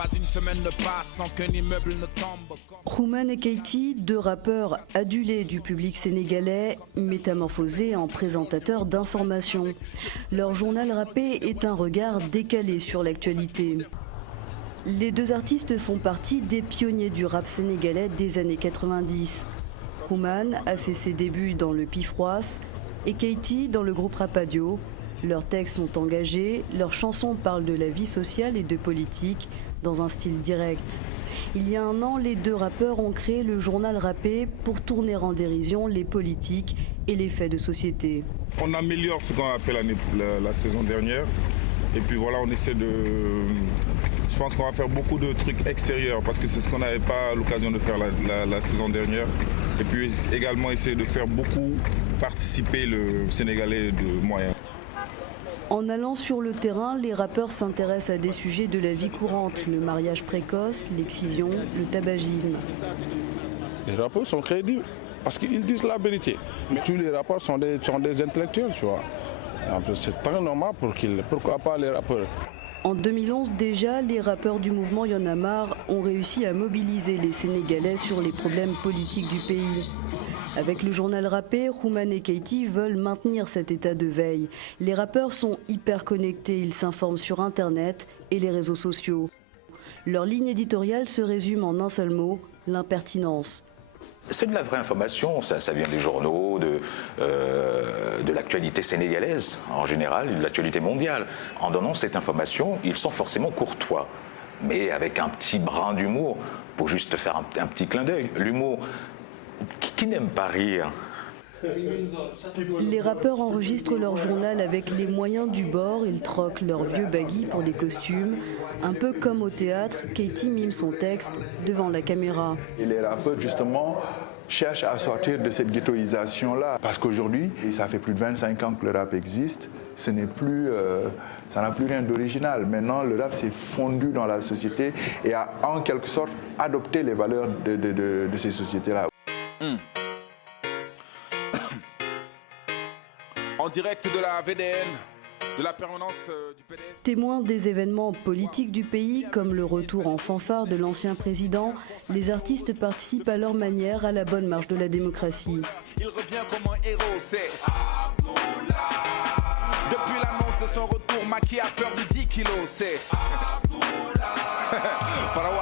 Pas une semaine ne passe sans qu'un immeuble ne tombe. Xuman et Keyti, deux rappeurs adulés du public sénégalais, métamorphosés en présentateurs d'information. Leur journal rappé est un regard décalé sur l'actualité. Les deux artistes font partie des pionniers du rap sénégalais des années 90. Xuman a fait ses débuts dans le Pifroas et Keyti dans le groupe Rapadio. Leurs textes sont engagés, leurs chansons parlent de la vie sociale et de politique dans un style direct. Il y a un an, les deux rappeurs ont créé le journal rappé pour tourner en dérision les politiques et les faits de société. On améliore ce qu'on a fait la saison dernière. Et puis voilà, on essaie de... Je pense qu'on va faire beaucoup de trucs extérieurs parce que c'est ce qu'on n'avait pas l'occasion de faire la saison dernière. Et puis également essayer de faire beaucoup participer le Sénégalais de moyens. En allant sur le terrain, les rappeurs s'intéressent à des sujets de la vie courante, le mariage précoce, l'excision, le tabagisme. Les rappeurs sont crédibles parce qu'ils disent la vérité. Mais tous les rappeurs sont des intellectuels, tu vois. C'est très normal pourquoi pas les rappeurs. En 2011 déjà, les rappeurs du mouvement Y en a marre ont réussi à mobiliser les Sénégalais sur les problèmes politiques du pays. Avec le journal rappé, Xuman et Keyti veulent maintenir cet état de veille. Les rappeurs sont hyper connectés, ils s'informent sur Internet et les réseaux sociaux. Leur ligne éditoriale se résume en un seul mot, l'impertinence. C'est de la vraie information, ça vient des journaux, de l'actualité sénégalaise en général, de l'actualité mondiale. En donnant cette information, ils sont forcément courtois, mais avec un petit brin d'humour, pour juste faire un petit clin d'œil. L'humour, qui n'aime pas rire? Les rappeurs enregistrent leur journal avec les moyens du bord, ils troquent leurs vieux baggy pour des costumes. Un peu comme au théâtre, Keyti mime son texte devant la caméra. Et les rappeurs justement cherchent à sortir de cette ghettoisation-là. Parce qu'aujourd'hui, et ça fait plus de 25 ans que le rap existe, ça n'a plus rien d'original. Maintenant, le rap s'est fondu dans la société et a en quelque sorte adopté les valeurs de ces sociétés-là. En direct de la VDN, de la permanence du PDS. Témoins des événements politiques du pays, comme le retour en fanfare de l'ancien président, les artistes participent à leur manière à la bonne marche de la démocratie. Il revient comme un héros, c'est Abdoulaye. Depuis l'annonce de son retour, Macky a peur de 10 kilos, c'est Abdoulaye.